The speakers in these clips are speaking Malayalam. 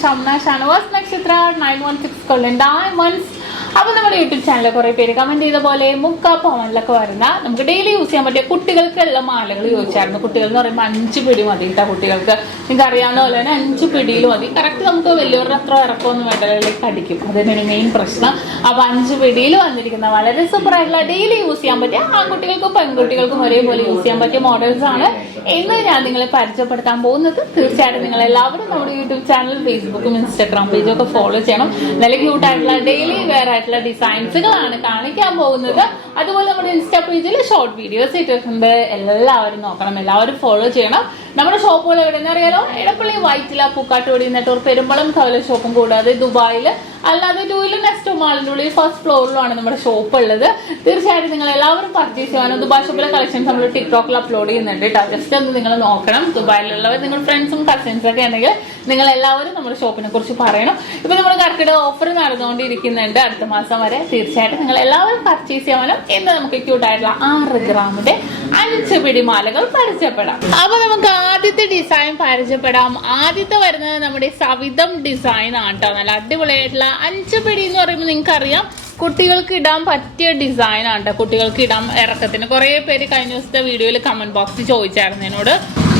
SHAMNA Shanwas Nakshathra 916 Diamonds. അപ്പോൾ നമ്മുടെ യൂട്യൂബ് ചാനലിൽ കുറേ പേര് കമന്റ് ചെയ്ത പോലെ മുക്കാ പവനിലൊക്കെ വരുന്ന നമുക്ക് ഡെയിലി യൂസ് ചെയ്യാൻ പറ്റിയ കുട്ടികൾക്കുള്ള മാലകൾ ചോദിച്ചായിരുന്നു. കുട്ടികൾ എന്ന് പറയുമ്പോൾ 5 പിടി മതി കേട്ടോ. കുട്ടികൾക്ക് നിങ്ങൾക്ക് അറിയാവുന്ന പോലെ തന്നെ 5 പിടിയിൽ മതി. കറക്റ്റ് നമുക്ക് വലിയവരുടെ അത്ര ഇറക്കമൊന്നും വേണ്ടതിലേക്ക് അടിക്കും. അതിനാണ് മെയിൻ പ്രശ്നം. അപ്പോൾ 5 പിടിയിൽ വന്നിരിക്കുന്ന വളരെ സൂപ്പർ ആയിട്ടുള്ള ഡെയിലി യൂസ് ചെയ്യാൻ പറ്റിയ ആൺകുട്ടികൾക്കും പെൺകുട്ടികൾക്കും ഒരേപോലെ യൂസ് ചെയ്യാൻ പറ്റിയ മോഡൽസ് ആണ് ഇന്ന് ഞാൻ നിങ്ങളെ പരിചയപ്പെടുത്താൻ പോകുന്നത്. തീർച്ചയായിട്ടും നിങ്ങൾ എല്ലാവരും നമ്മുടെ യൂട്യൂബ് ചാനൽ, ഫേസ്ബുക്കും ഇൻസ്റ്റാഗ്രാം പേജും ഒക്കെ ഫോളോ ചെയ്യണം. നല്ല ക്യൂട്ട് ആയിട്ടുള്ള ഡെയിലി വെയർ ആയിട്ടുള്ള ഡിസൈൻസുകളാണ് കാണിക്കാൻ പോകുന്നത്. അതുപോലെ നമ്മുടെ ഇൻസ്റ്റാ പേജിൽ ഷോർട്ട് വീഡിയോസ് ഇട്ടിട്ടുണ്ട്. എല്ലാവരും നോക്കണം, എല്ലാവരും ഫോളോ ചെയ്യണം. നമ്മുടെ ഷോപ്പുകൾ എവിടെയെന്ന് അറിയാലോ? എടപ്പള്ളി, വൈറ്റില, പൂക്കാട്ടുപടി, നെട്ടൂർ, പെരുമ്പളം, കവല ഷോപ്പും കൂടാതെ ദുബായിൽ അല്ലാതെ 2 നെക്സ്റ്റ് മാളിന്റെ ഉള്ളിൽ ഫസ്റ്റ് ഫ്ലോറിലാണ് നമ്മുടെ ഷോപ്പ് ഉള്ളത്. തീർച്ചയായിട്ടും നിങ്ങൾ എല്ലാവരും പർച്ചേസ് ചെയ്യാനും ദുബായ് ഷോപ്പിലെ കളക്ഷൻസ് നമ്മൾ ടിക്ടോക്കിൽ അപ്ലോഡ് ചെയ്യുന്നുണ്ട് കേട്ടോ. ജസ്റ്റ് ഒന്ന് നിങ്ങൾ നോക്കണം. ദുബായിലുള്ളവർ നിങ്ങൾ ഫ്രണ്ട്സും കസിൻസും ഒക്കെ ഉണ്ടെങ്കിൽ നിങ്ങൾ എല്ലാവരും നമ്മുടെ ഷോപ്പിനെ കുറിച്ച് പറയണം. ഇപ്പൊ നമ്മൾ കർക്കിടക ഓഫർ നടന്നുകൊണ്ടിരിക്കുന്നുണ്ട് അടുത്ത മാസം വരെ. തീർച്ചയായിട്ടും നിങ്ങൾ എല്ലാവരും പർച്ചേസ് ചെയ്യാനും ഇന്ന് നമുക്ക് ക്യൂട്ടായിട്ടുള്ള 6 ഗ്രാമിന്റെ 5 പിടി മാലകൾ പരിചയപ്പെടാം. അപ്പൊ നമുക്ക് ആദ്യത്തെ ഡിസൈൻ പരിചയപ്പെടാം. ആദ്യത്തെ വരുന്നത് നമ്മുടെ സവിതം ഡിസൈൻ ആണ് കേട്ടോ. നല്ല അടിപൊളിയായിട്ടുള്ള 5 പിടി എന്ന് പറയുമ്പോൾ നിങ്ങൾക്ക് അറിയാം കുട്ടികൾക്ക് ഇടാൻ പറ്റിയ ഡിസൈൻ ആണ് കേട്ടോ. കുട്ടികൾക്ക് ഇടാൻ ഇറക്കത്തിന് കുറെ പേര് കഴിഞ്ഞ ദിവസത്തെ വീഡിയോയിൽ കമന്റ് ബോക്സിൽ ചോദിച്ചായിരുന്നു എന്നോട്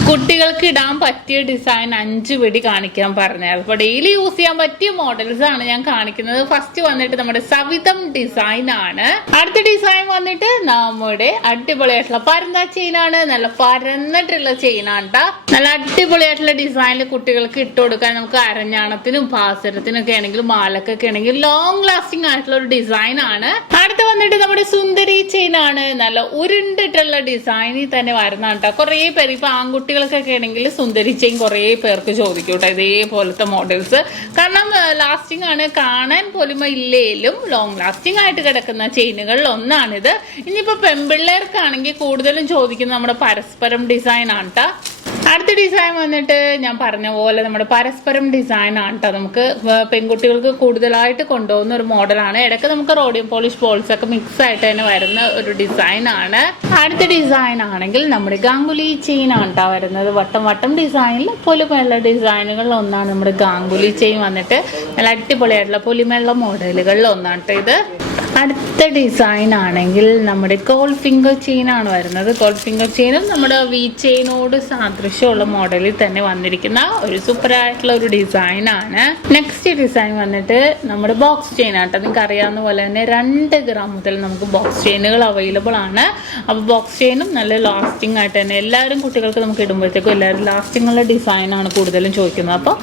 കുട്ടികൾക്ക് ഇടാൻ പറ്റിയ ഡിസൈൻ 5 പിടി കാണിക്കാൻ പറഞ്ഞായിരുന്നു. അപ്പൊ ഡെയിലി യൂസ് ചെയ്യാൻ പറ്റിയ മോഡൽസ് ആണ് ഞാൻ കാണിക്കുന്നത്. ഫസ്റ്റ് വന്നിട്ട് നമ്മുടെ സവിതം ഡിസൈൻ ആണ്. അടുത്ത ഡിസൈൻ വന്നിട്ട് നമ്മുടെ അടിപൊളിയായിട്ടുള്ള പരന്ന ചെയിൻ ആണ്. നല്ല പരന്നിട്ടുള്ള ചെയിൻ ആണ് കേട്ടോ. നല്ല അടിപൊളിയായിട്ടുള്ള ഡിസൈനിൽ കുട്ടികൾക്ക് ഇട്ട് കൊടുക്കാൻ നമുക്ക് അരഞ്ഞാണത്തിനും പാസരത്തിനും ഒക്കെ ആണെങ്കിലും മാലക്കൊക്കെ ആണെങ്കിൽ ലോങ് ലാസ്റ്റിംഗ് ആയിട്ടുള്ള ഒരു ഡിസൈൻ ആണ്. അടുത്ത വന്നിട്ട് നമ്മുടെ സുന്ദരി ചെയിൻ ആണ്. നല്ല ഉരുണ്ടിട്ടുള്ള ഡിസൈനിൽ തന്നെ വരുന്ന കേട്ടോ. കുറെ പേര് ഇപ്പൊ ആൺകുട്ടികൾക്കൊക്കെ ആണെങ്കിൽ സുന്ദരി ചെയിൻ കുറെ പേർക്ക് ചോദിക്കും കേട്ടോ. ഇതേപോലത്തെ മോഡൽസ് കാരണം ലാസ്റ്റിംഗ് ആണ്, കാണാൻ പൊലിമ ഇല്ലേലും ലോങ് ലാസ്റ്റിംഗ് ആയിട്ട് കിടക്കുന്ന ചെയിനുകളിൽ ഒന്നാണിത്. ഇനിയിപ്പോ പെൺപിള്ളേർക്കാണെങ്കിൽ കൂടുതലും ചോദിക്കുന്നത് നമ്മുടെ പരസ്പരം ഡിസൈൻ ആണ് കേട്ടോ. അടുത്ത ഡിസൈൻ വന്നിട്ട് ഞാൻ പറഞ്ഞ പോലെ നമ്മുടെ പരസ്പരം ഡിസൈൻ ആണ് കേട്ടോ. നമുക്ക് പെൺകുട്ടികൾക്ക് കൂടുതലായിട്ട് കൊണ്ടുപോകുന്ന ഒരു മോഡലാണ്. ഇടയ്ക്ക് നമുക്ക് റോഡിയം പോളിഷ് ബോൾസ് ഒക്കെ മിക്സ് ആയിട്ട് തന്നെ വരുന്ന ഒരു ഡിസൈൻ ആണ്. അടുത്ത ഡിസൈൻ ആണെങ്കിൽ നമ്മുടെ ഗാംഗുലി ചെയിൻ ആണ് കേട്ടോ വരുന്നത്. വട്ടം വട്ടം ഡിസൈനിൽ പൊലിമയുള്ള ഡിസൈനുകളിൽ ഒന്നാണ് നമ്മുടെ ഗാംഗുലി ചെയിൻ വന്നിട്ട്. നല്ല അടിപൊളിയായിട്ടുള്ള പൊലിമയുള്ള മോഡലുകളിൽ ഒന്നാണ് കേട്ടോ ഇത്. അടുത്ത ഡിസൈൻ ആണെങ്കിൽ നമ്മുടെ കോൾ ഫിംഗർ ചെയിൻ ആണ് വരുന്നത്. കോൾ ഫിംഗർ ചെയിനും നമ്മുടെ വി ചെയിനോട് സാദൃശ്യമുള്ള മോഡലിൽ തന്നെ വന്നിരിക്കുന്ന ഒരു സൂപ്പർ ആയിട്ടുള്ള ഒരു ഡിസൈൻ ആണ്. നെക്സ്റ്റ് ഡിസൈൻ വന്നിട്ട് നമ്മുടെ ബോക്സ് ചെയിൻ ആട്ടോ. നിങ്ങൾക്ക് അറിയാവുന്ന പോലെ തന്നെ 2 ഗ്രാം മുതൽ നമുക്ക് ബോക്സ് ചെയിനുകൾ അവൈലബിൾ ആണ്. അപ്പോൾ ബോക്സ് ചെയിനും നല്ല ലാസ്റ്റിംഗ് ആയിട്ട് തന്നെ എല്ലാവരും കുട്ടികൾക്ക് നമുക്ക് ഇടുമ്പോഴത്തേക്കും എല്ലാവരും ലാസ്റ്റിംഗ് ഉള്ള ഡിസൈനാണ് കൂടുതലും ചോദിക്കുന്നത്. അപ്പോൾ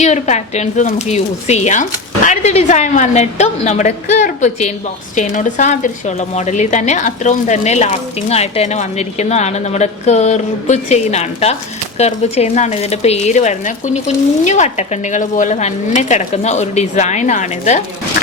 ഈ ഒരു പാറ്റേൺസ് നമുക്ക് യൂസ് ചെയ്യാം. അടുത്ത ഡിസൈൻ വന്നിട്ടും നമ്മുടെ കർവ് ചെയിൻ, ബോക്സ് ചെയിനോട് സാദൃശ്യമുള്ള മോഡലിൽ തന്നെ അത്രയും തന്നെ ലാസ്റ്റിംഗ് ആയിട്ട് തന്നെ വന്നിരിക്കുന്നതാണ് നമ്മുടെ കർവ് ചെയിൻ ആണ് കേട്ടോ. കർവ് ചെയിൻ എന്നാണ് ഇതിന്റെ പേര് വരുന്നത്. കുഞ്ഞു കുഞ്ഞു വട്ടക്കണ്ണികൾ പോലെ തന്നെ കിടക്കുന്ന ഒരു ഡിസൈൻ ആണിത്.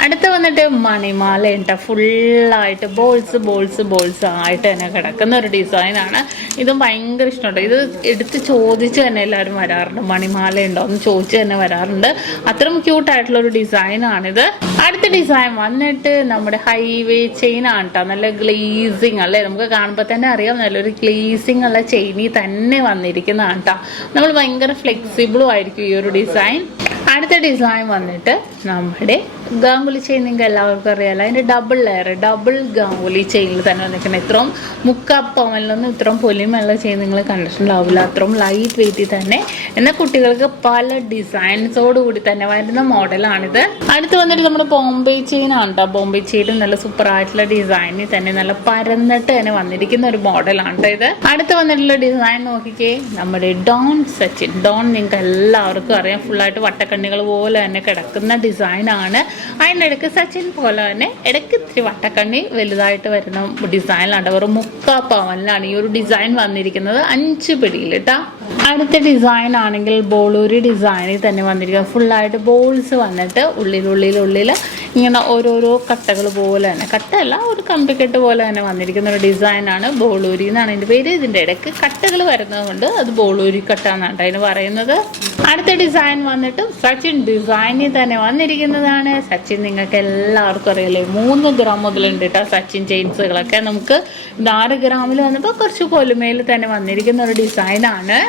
അടുത്ത വന്നിട്ട് മണിമാല ഉണ്ട്. ഫുള്ളായിട്ട് ബോൾസ് ബോൾസ് ബോൾസ് ആയിട്ട് തന്നെ കിടക്കുന്ന ഒരു ഡിസൈൻ ആണ്. ഇതും ഭയങ്കര ഇഷ്ടമുണ്ട്. ഇത് എടുത്ത് ചോദിച്ച് തന്നെ എല്ലാവരും വരാറുണ്ട്. മണിമാല ഉണ്ടോ എന്ന് ചോദിച്ച് തന്നെ വരാറുണ്ട്. അത്രയും ക്യൂട്ടായിട്ടുള്ള ഒരു ഡിസൈൻ ആണിത്. അടുത്ത ഡിസൈൻ വന്നിട്ട് നമ്മുടെ ഹൈവേ ചെയിൻ ആണ് കേട്ടോ. നല്ല ഗ്ലേസിങ് അല്ലേ, നമുക്ക് കാണുമ്പോൾ തന്നെ അറിയാം നല്ലൊരു ഗ്ലേസിങ് ഉള്ള ചെയിനിൽ തന്നെ വന്നിരിക്കുന്നതാണ് കേട്ടോ. നമ്മൾ ഭയങ്കര ഫ്ലെക്സിബിളും ആയിരിക്കും ഈ ഒരു ഡിസൈൻ. അടുത്ത ഡിസൈൻ വന്നിട്ട് നമ്മുടെ ഗാംഗുലി ചെയിൻ നിങ്ങൾക്ക് എല്ലാവർക്കും അറിയാമല്ലോ. അതിൻ്റെ ഡബിൾ ലെയർ, ഡബിൾ ഗാംഗുലി ചെയിനിൽ തന്നെ വന്നിരിക്കുന്നത്. ഇത്രയും മുക്കപ്പവനിലൊന്നും ഇത്രയും പൊലിമയുള്ള ചെയിൻ നിങ്ങൾ കണ്ടിട്ടുണ്ടാവില്ല. അത്രയും ലൈറ്റ് വെയിറ്റിൽ തന്നെ എന്നാൽ കുട്ടികൾക്ക് പല ഡിസൈൻസോട് കൂടി തന്നെ വരുന്ന മോഡലാണിത്. അടുത്ത് വന്നിട്ട് നമ്മുടെ ബോംബെ ചെയിൻ ആണ് കേട്ടോ. ബോംബെ ചെയിനും നല്ല സൂപ്പർ ആയിട്ടുള്ള ഡിസൈനിൽ തന്നെ നല്ല പരന്നിട്ട് തന്നെ വന്നിരിക്കുന്ന ഒരു മോഡലാണ് കേട്ടോ ഇത്. അടുത്ത് വന്നിട്ടുള്ള ഡിസൈൻ നോക്കിക്കേ, നമ്മുടെ ഡോൺ സച്ചിൻ. ഡോൺ നിങ്ങൾക്ക് എല്ലാവർക്കും അറിയാം, ഫുള്ളായിട്ട് വട്ടക്കണ്ണികൾ പോലെ തന്നെ കിടക്കുന്ന ഡിസൈൻ ആണ്. അതിനിടയ്ക്ക് സച്ചിൻ പോലെ തന്നെ ഇടയ്ക്ക് ഇത്തിരി വട്ടക്കണ്ണി വലുതായിട്ട് വരുന്ന ഡിസൈനിലാണ്. വെറും 3/4 പവനിലാണ് ഈ ഒരു ഡിസൈൻ വന്നിരിക്കുന്നത് 5 പിടിയിൽ കേട്ടോ. അടുത്ത ഡിസൈൻ ആണെങ്കിൽ ബോളൂരി ഡിസൈനിൽ തന്നെ വന്നിരിക്കുക. ഫുള്ളായിട്ട് ബോൾസ് വന്നിട്ട് ഉള്ളിൽ ഇങ്ങനെ ഓരോരോ കട്ടകൾ പോലെ തന്നെ, കട്ടയല്ല ഒരു കമ്പിക്കെട്ട് പോലെ തന്നെ വന്നിരിക്കുന്ന ഒരു ഡിസൈനാണ്. ബോളൂരി എന്നാണ് ഇതിൻ്റെ പേര്. ഇതിൻ്റെ ഇടയ്ക്ക് കട്ടകൾ വരുന്നത് കൊണ്ട് അത് ബോളൂരി കട്ട എന്നാണ് അതിന് പറയുന്നത്. അടുത്ത ഡിസൈൻ വന്നിട്ട് സച്ചിൻ ഡിസൈനിൽ തന്നെ വന്നിരിക്കുന്നതാണ്. സച്ചിൻ നിങ്ങൾക്ക് എല്ലാവർക്കും അറിയില്ലേ, 3 ഗ്രാം മുതലുണ്ട് കേട്ടോ സച്ചിൻ ചെയിൻസുകളൊക്കെ. നമുക്ക് 6 ഗ്രാമിൽ വന്നപ്പോൾ കുറച്ച് പൊലിമയിൽ തന്നെ വന്നിരിക്കുന്ന ഒരു ഡിസൈനാണ്.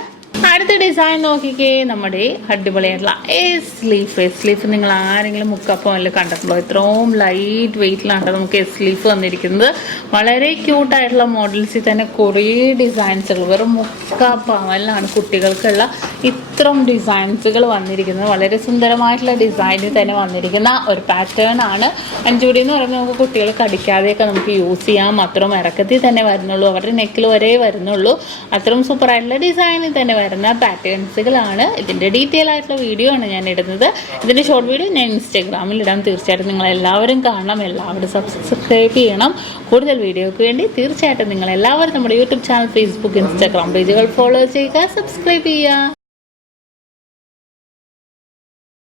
അടുത്ത ഡിസൈൻ നോക്കിക്കേ, നമ്മുടെ അടിപൊളിയായിട്ടുള്ള എസ് ലീഫ് നിങ്ങൾ ആരെങ്കിലും മുക്കപ്പം കണ്ടിട്ടുണ്ടോ? ഇത്രയും ലൈറ്റ് വെയിറ്റിലാണ് നമുക്ക് എസ് ലീഫ് വന്നിരിക്കുന്നത്. വളരെ ക്യൂട്ടായിട്ടുള്ള മോഡൽസിൽ തന്നെ കുറേ ഡിസൈൻസുകൾ, വെറും മുക്കപ്പമലാണ് കുട്ടികൾക്കുള്ള ഇത്രയും ഡിസൈൻസുകൾ വന്നിരിക്കുന്നത്. വളരെ സുന്ദരമായിട്ടുള്ള ഡിസൈനിൽ തന്നെ വന്നിരിക്കുന്ന ഒരു പാറ്റേൺ ആണ്. അഞ്ചുപടി എന്ന് പറയുമ്പോൾ നമുക്ക് കുട്ടികൾ കടിക്കാതെയൊക്കെ നമുക്ക് യൂസ് ചെയ്യാം. അത്രയും ഇറക്കത്തിൽ തന്നെ വരുന്നുള്ളൂ, അവരുടെ നെക്കിൽ വരെ വരുന്നുള്ളൂ. അത്രയും സൂപ്പറായിട്ടുള്ള ഡിസൈനിൽ തന്നെ വരുന്ന പാറ്റേൺസുകളാണ്. ഇതിൻ്റെ ഡീറ്റെയിൽ ആയിട്ടുള്ള വീഡിയോ ആണ് ഞാൻ ഇടുന്നത്. ഇതിൻ്റെ ഷോർട്ട് വീഡിയോ ഞാൻ ഇൻസ്റ്റാഗ്രാമിൽ ഇടാം. തീർച്ചയായിട്ടും നിങ്ങൾ എല്ലാവരും കാണണം, എല്ലാവരും സബ്സ്ക്രൈബ് ചെയ്യണം. കൂടുതൽ വീഡിയോക്ക് വേണ്ടി തീർച്ചയായിട്ടും നിങ്ങൾ എല്ലാവരും നമ്മുടെ യൂട്യൂബ് ചാനൽ, ഫേസ്ബുക്ക്, ഇൻസ്റ്റാഗ്രാം പേജുകൾ ഫോളോ ചെയ്യുക, സബ്സ്ക്രൈബ് ചെയ്യുക.